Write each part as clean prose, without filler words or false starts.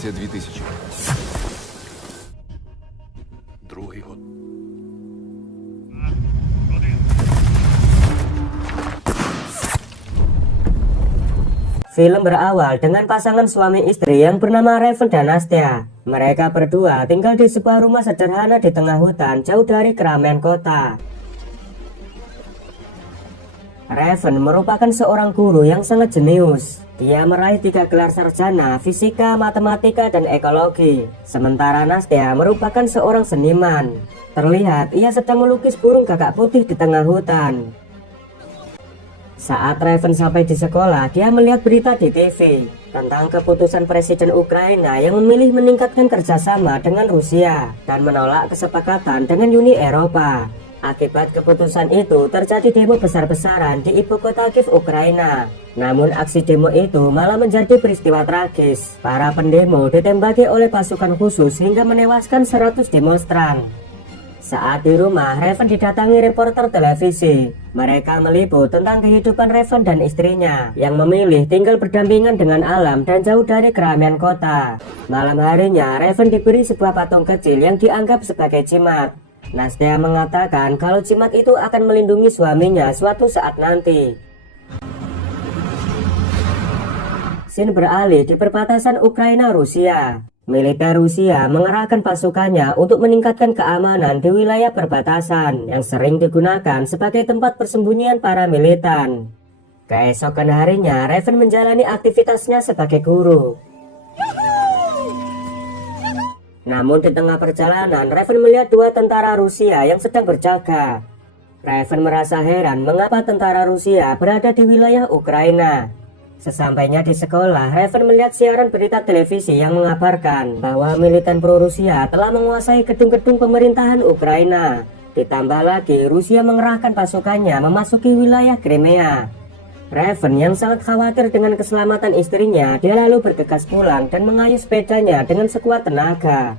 Станция 2000. Другий год. Film berawal dengan pasangan suami istri yang bernama Raven dan Nastya. Mereka berdua tinggal di sebuah rumah sederhana di tengah hutan jauh dari keramaian kota. Raven merupakan seorang guru yang sangat jenius. Dia meraih 3 gelar sarjana fisika, matematika, dan ekologi. Sementara Nastya merupakan seorang seniman. Terlihat ia sedang melukis burung gagak putih di tengah hutan. Saat Raven sampai di sekolah, dia melihat berita di TV tentang keputusan Presiden Ukraina yang memilih meningkatkan kerjasama dengan Rusia dan menolak kesepakatan dengan Uni Eropa. Akibat keputusan itu, terjadi demo besar-besaran di ibu kota Kiev, Ukraina. Namun aksi demo itu malah menjadi peristiwa tragis. Para pendemo ditembaki oleh pasukan khusus hingga menewaskan 100 demonstran. Saat di rumah, Raven didatangi reporter televisi. Mereka meliput tentang kehidupan Raven dan istrinya yang memilih tinggal berdampingan dengan alam dan jauh dari keramaian kota. Malam harinya, Raven diberi sebuah patung kecil yang dianggap sebagai jimat. Nastya mengatakan kalau jimat itu akan melindungi suaminya suatu saat nanti. Scene beralih di perbatasan Ukraina-Rusia. Militer Rusia mengerahkan pasukannya untuk meningkatkan keamanan di wilayah perbatasan yang sering digunakan sebagai tempat persembunyian para militan. Keesokan harinya, Raven menjalani aktivitasnya sebagai guru. Namun di tengah perjalanan, Raven melihat 2 tentara Rusia yang sedang berjaga. Raven merasa heran mengapa tentara Rusia berada di wilayah Ukraina. Sesampainya di sekolah, Raven melihat siaran berita televisi yang mengabarkan bahwa militan pro-Rusia telah menguasai gedung-gedung pemerintahan Ukraina. Ditambah lagi, Rusia mengerahkan pasukannya memasuki wilayah Crimea. Raven yang sangat khawatir dengan keselamatan istrinya, dia lalu bergegas pulang dan mengayuh sepedanya dengan sekuat tenaga.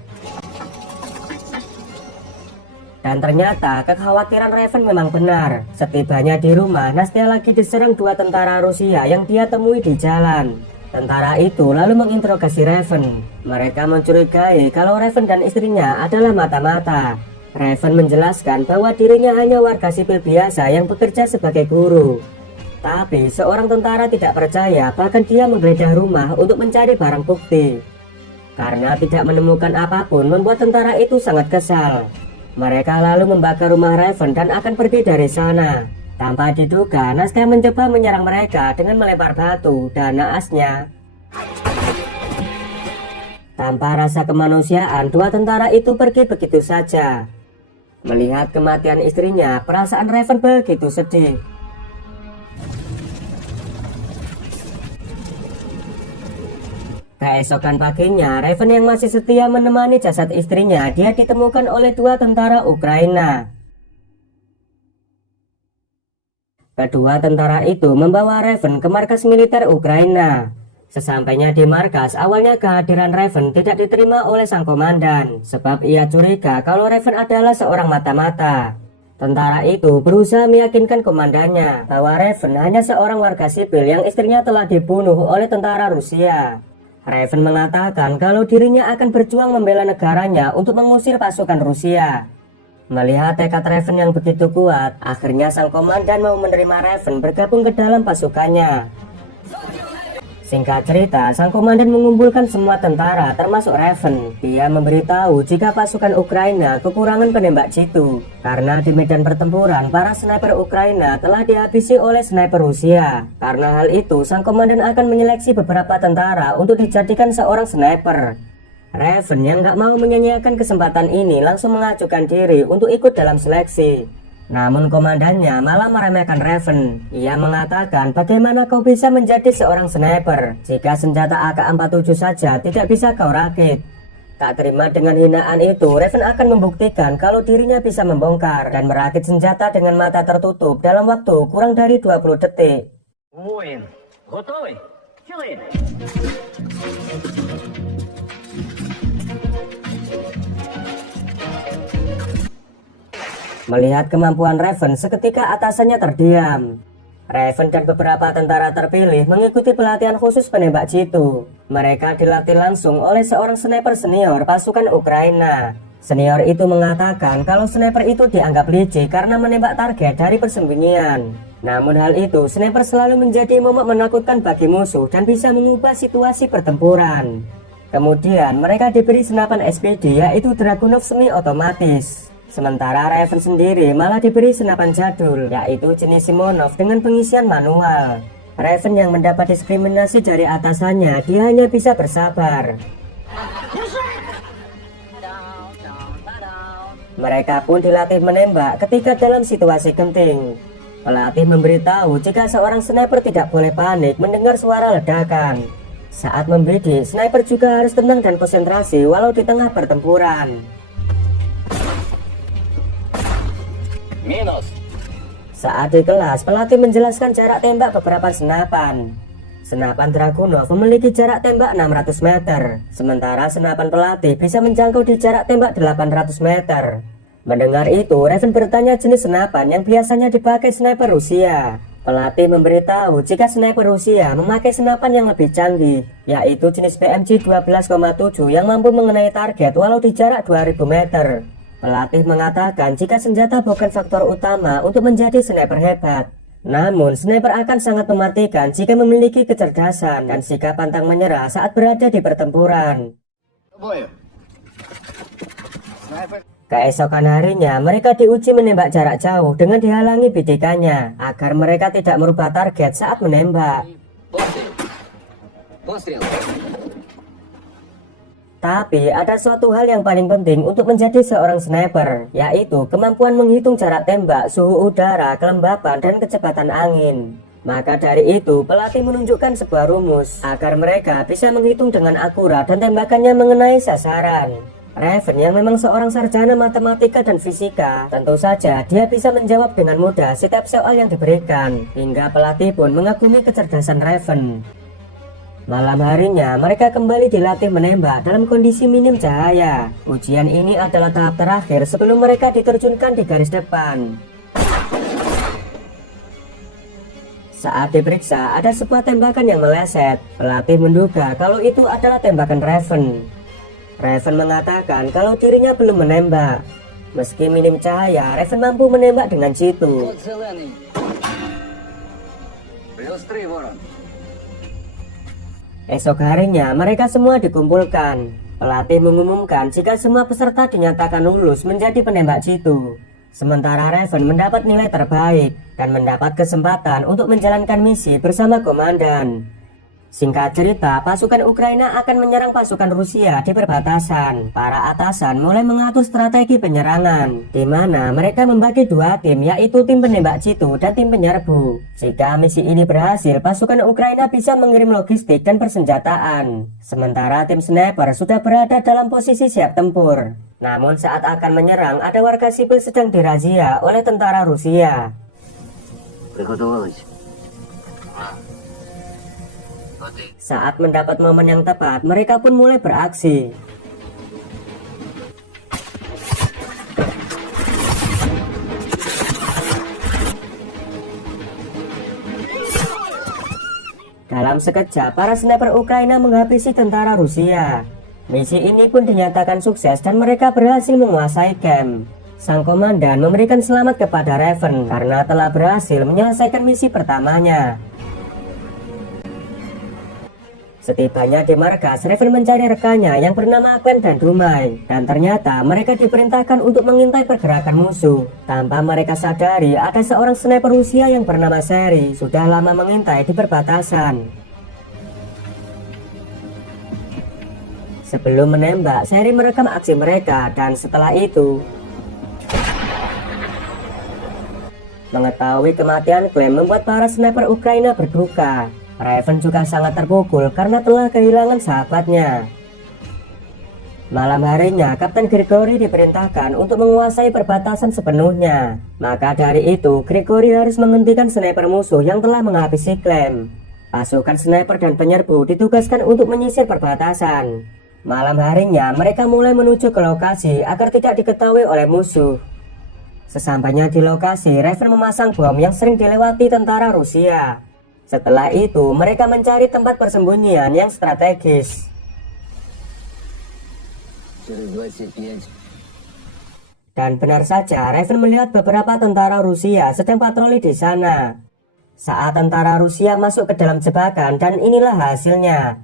Dan ternyata kekhawatiran Raven memang benar. Setibanya di rumah, Nastya lagi diserang 2 tentara Rusia yang dia temui di jalan. Tentara itu lalu menginterogasi Raven. Mereka mencurigai kalau Raven dan istrinya adalah mata-mata. Raven menjelaskan bahwa dirinya hanya warga sipil biasa yang bekerja sebagai guru. Tapi seorang tentara tidak percaya, bahkan dia menggeledah rumah untuk mencari barang bukti. Karena tidak menemukan apapun membuat tentara itu sangat kesal. Mereka lalu membakar rumah Raven dan akan pergi dari sana. Tanpa diduga, Nastya mencoba menyerang mereka dengan melempar batu dan naasnya. Tanpa rasa kemanusiaan, 2 tentara itu pergi begitu saja. Melihat kematian istrinya, perasaan Raven begitu sedih. Keesokan paginya, Raven yang masih setia menemani jasad istrinya, dia ditemukan oleh 2 tentara Ukraina. Kedua tentara itu membawa Raven ke markas militer Ukraina. Sesampainya di markas, awalnya kehadiran Raven tidak diterima oleh sang komandan, sebab ia curiga kalau Raven adalah seorang mata-mata. Tentara itu berusaha meyakinkan komandannya bahwa Raven hanya seorang warga sipil yang istrinya telah dibunuh oleh tentara Rusia. Raven mengatakan kalau dirinya akan berjuang membela negaranya untuk mengusir pasukan Rusia. Melihat tekad Raven yang begitu kuat, akhirnya sang komandan mau menerima Raven bergabung ke dalam pasukannya. Singkat cerita, sang komandan mengumpulkan semua tentara termasuk Raven. Dia memberitahu jika pasukan Ukraina kekurangan penembak jitu karena di medan pertempuran para sniper Ukraina telah dihabisi oleh sniper Rusia. Karena hal itu, sang komandan akan menyeleksi beberapa tentara untuk dijadikan seorang sniper. Raven yang gak mau menyanyiakan kesempatan ini langsung mengajukan diri untuk ikut dalam seleksi. Namun komandannya malah meremehkan Raven. Ia mengatakan, bagaimana kau bisa menjadi seorang sniper jika senjata AK-47 saja tidak bisa kau rakit. Tak terima dengan hinaan itu, Raven akan membuktikan kalau dirinya bisa membongkar dan merakit senjata dengan mata tertutup dalam waktu kurang dari 20 detik. Воин, готовый? Делаем. Melihat kemampuan Raven, seketika atasannya terdiam. Raven dan beberapa tentara terpilih mengikuti pelatihan khusus penembak jitu. Mereka dilatih langsung oleh seorang sniper senior pasukan Ukraina. Senior itu mengatakan kalau sniper itu dianggap licik karena menembak target dari persembunyian. Namun hal itu sniper selalu menjadi momok menakutkan bagi musuh dan bisa mengubah situasi pertempuran. Kemudian mereka diberi senapan SPD yaitu Dragunov semi otomatis. Sementara Raven sendiri malah diberi senapan jadul, yaitu jenis Simonov dengan pengisian manual. Raven yang mendapat diskriminasi dari atasannya, dia hanya bisa bersabar. Mereka pun dilatih menembak ketika dalam situasi genting. Pelatih memberitahu jika seorang sniper tidak boleh panik mendengar suara ledakan. Saat membidik, sniper juga harus tenang dan konsentrasi walau di tengah pertempuran. Minus. Saat di kelas, pelatih menjelaskan jarak tembak beberapa senapan. Senapan Dragunov memiliki jarak tembak 600 meter, sementara senapan pelatih bisa menjangkau di jarak tembak 800 meter. Mendengar itu, Raven bertanya jenis senapan yang biasanya dipakai sniper Rusia. Pelatih memberitahu jika sniper Rusia memakai senapan yang lebih canggih, yaitu jenis PMG 12,7 yang mampu mengenai target walau di jarak 2000 meter. Pelatih mengatakan jika senjata bukan faktor utama untuk menjadi sniper hebat. Namun, sniper akan sangat mematikan jika memiliki kecerdasan dan sikap pantang menyerah saat berada di pertempuran. Keesokan harinya, mereka diuji menembak jarak jauh dengan dihalangi bidikannya agar mereka tidak merubah target saat menembak. Tapi ada suatu hal yang paling penting untuk menjadi seorang sniper, yaitu kemampuan menghitung jarak tembak, suhu udara, kelembapan, dan kecepatan angin. Maka dari itu, pelatih menunjukkan sebuah rumus agar mereka bisa menghitung dengan akurat dan tembakannya mengenai sasaran. Raven yang memang seorang sarjana matematika dan fisika, tentu saja dia bisa menjawab dengan mudah setiap soal yang diberikan, hingga pelatih pun mengagumi kecerdasan Raven. Malam harinya, mereka kembali dilatih menembak dalam kondisi minim cahaya. Ujian ini adalah tahap terakhir sebelum mereka diterjunkan di garis depan. Saat diperiksa, ada sebuah tembakan yang meleset. Pelatih menduga kalau itu adalah tembakan Raven. Raven mengatakan kalau dirinya belum menembak. Meski minim cahaya, Raven mampu menembak dengan jitu. Esok harinya mereka semua dikumpulkan. Pelatih mengumumkan jika semua peserta dinyatakan lulus menjadi penembak jitu. Sementara Raven mendapat nilai terbaik dan mendapat kesempatan untuk menjalankan misi bersama komandan. Singkat cerita, pasukan Ukraina akan menyerang pasukan Rusia di perbatasan. Para atasan mulai mengatur strategi penyerangan, di mana mereka membagi dua tim, yaitu tim penembak jitu dan tim penyerbu. Jika misi ini berhasil, pasukan Ukraina bisa mengirim logistik dan persenjataan. Sementara tim sniper sudah berada dalam posisi siap tempur. Namun saat akan menyerang, ada warga sipil sedang dirazia oleh tentara Rusia. Saat mendapat momen yang tepat, mereka pun mulai beraksi. Dalam sekejap, para sniper Ukraina menghabisi tentara Rusia. Misi ini pun dinyatakan sukses dan mereka berhasil menguasai camp. Sang komandan memberikan selamat kepada Raven karena telah berhasil menyelesaikan misi pertamanya. Setibanya di markas, Raven mencari rekannya yang bernama Clem dan Dumai, dan ternyata mereka diperintahkan untuk mengintai pergerakan musuh. Tanpa mereka sadari, ada seorang sniper Rusia yang bernama Seri sudah lama mengintai di perbatasan. Sebelum menembak, Seri merekam aksi mereka, dan setelah itu mengetahui kematian Clem membuat para sniper Ukraina berduka. Raven juga sangat terpukul karena telah kehilangan sahabatnya. Malam harinya, Kapten Grigori diperintahkan untuk menguasai perbatasan sepenuhnya. Maka dari itu, Grigori harus menghentikan sniper musuh yang telah menghabisi Clem. Pasukan sniper dan penyerbu ditugaskan untuk menyisir perbatasan. Malam harinya, mereka mulai menuju ke lokasi agar tidak diketahui oleh musuh. Sesampainya di lokasi, Raven memasang bom yang sering dilewati tentara Rusia. Setelah itu, mereka mencari tempat persembunyian yang strategis. Dan benar saja, Raven melihat beberapa tentara Rusia sedang patroli di sana. Saat tentara Rusia masuk ke dalam jebakan, dan inilah hasilnya.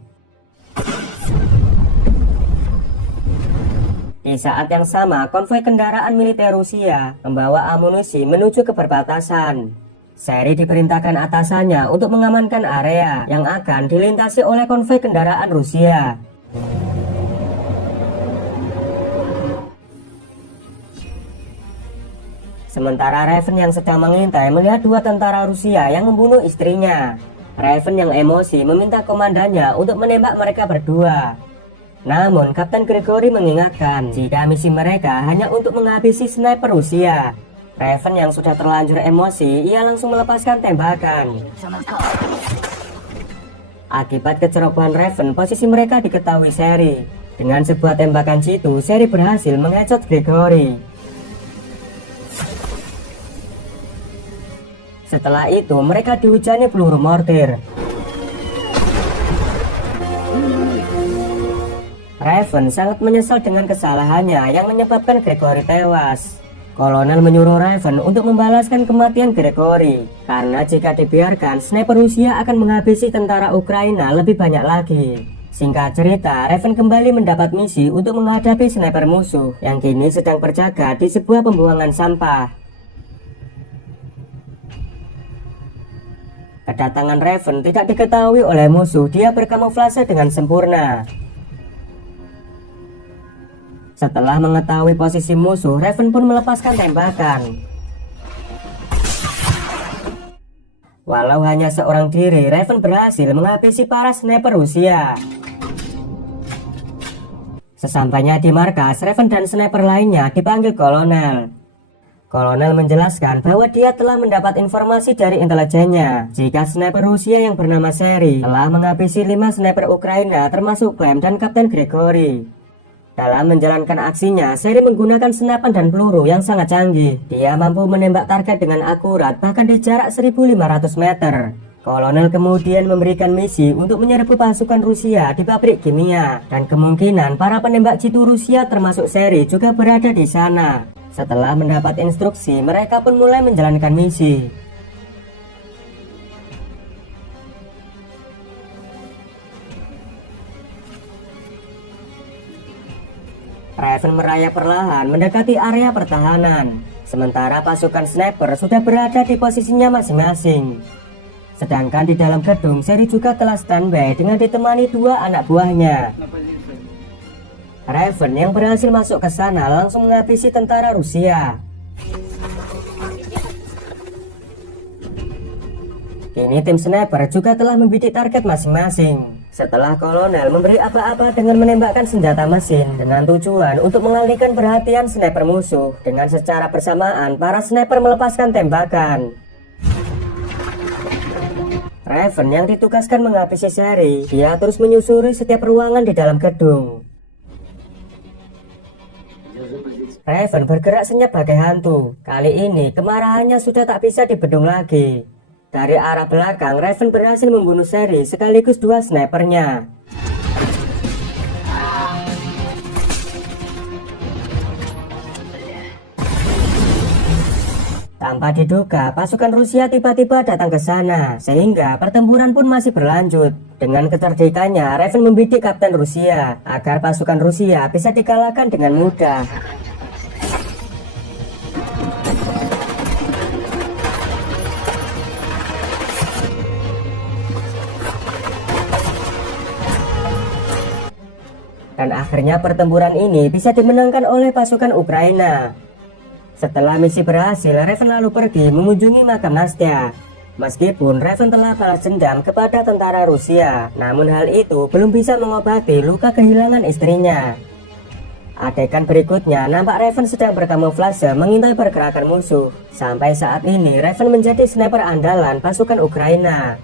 Di saat yang sama, konvoi kendaraan militer Rusia membawa amunisi menuju ke perbatasan. Seri diperintahkan atasannya untuk mengamankan area yang akan dilintasi oleh konvoi kendaraan Rusia. Sementara Raven yang sedang mengintai melihat dua tentara Rusia yang membunuh istrinya. Raven yang emosi meminta komandannya untuk menembak mereka berdua. Namun Kapten Gregory mengingatkan jika misi mereka hanya untuk menghabisi sniper Rusia. Raven yang sudah terlanjur emosi, ia langsung melepaskan tembakan. Akibat kecerobohan Raven, posisi mereka diketahui Seri. Dengan sebuah tembakan jitu, Seri berhasil mengecoh Gregory. Setelah itu, mereka dihujani peluru mortir. Raven sangat menyesal dengan kesalahannya yang menyebabkan Gregory tewas. Kolonel menyuruh Raven untuk membalaskan kematian Gregory, karena jika dibiarkan, sniper Rusia akan menghabisi tentara Ukraina lebih banyak lagi. Singkat cerita, Raven kembali mendapat misi untuk menghadapi sniper musuh yang kini sedang berjaga di sebuah pembuangan sampah. Kedatangan Raven tidak diketahui oleh musuh, dia berkamuflase dengan sempurna. Setelah mengetahui posisi musuh, Raven pun melepaskan tembakan. Walau hanya seorang diri, Raven berhasil menghabisi para sniper Rusia. Sesampainya di markas, Raven dan sniper lainnya dipanggil kolonel. Kolonel menjelaskan bahwa dia telah mendapat informasi dari intelijennya jika sniper Rusia yang bernama Seri telah menghabisi 5 sniper Ukraina termasuk Clem dan Kapten Gregory. Dalam menjalankan aksinya, Seri menggunakan senapan dan peluru yang sangat canggih. Dia mampu menembak target dengan akurat bahkan di jarak 1.500 meter. Kolonel kemudian memberikan misi untuk menyerbu pasukan Rusia di pabrik kimia. Dan kemungkinan para penembak jitu Rusia termasuk Seri juga berada di sana. Setelah mendapat instruksi, mereka pun mulai menjalankan misi. Raven merayap perlahan mendekati area pertahanan, sementara pasukan sniper sudah berada di posisinya masing-masing. Sedangkan di dalam gedung, Seri juga telah standby dengan ditemani 2 anak buahnya. Raven yang berhasil masuk ke sana langsung menghabisi tentara Rusia. Kini tim sniper juga telah membidik target masing-masing. Setelah kolonel memberi aba-aba dengan menembakkan senjata mesin dengan tujuan untuk mengalihkan perhatian sniper musuh, dengan secara bersamaan para sniper melepaskan tembakan. Raven yang ditugaskan menghabisi Seri, dia terus menyusuri setiap ruangan di dalam gedung. Raven bergerak senyap bagai hantu. Kali ini kemarahannya sudah tak bisa dibendung lagi. Dari arah belakang, Raven berhasil membunuh Seri sekaligus 2 snipernya. Tanpa diduga, pasukan Rusia tiba-tiba datang ke sana, sehingga pertempuran pun masih berlanjut. Dengan kecerdikannya, Raven membidik Kapten Rusia agar pasukan Rusia bisa dikalahkan dengan mudah. Dan akhirnya pertempuran ini bisa dimenangkan oleh pasukan Ukraina. Setelah misi berhasil, Raven lalu pergi mengunjungi makam Nastya. Meskipun Raven telah balas dendam kepada tentara Rusia, namun hal itu belum bisa mengobati luka kehilangan istrinya. Adegan berikutnya nampak Raven sedang berkamuflase mengintai pergerakan musuh. Sampai saat ini Raven menjadi sniper andalan pasukan Ukraina.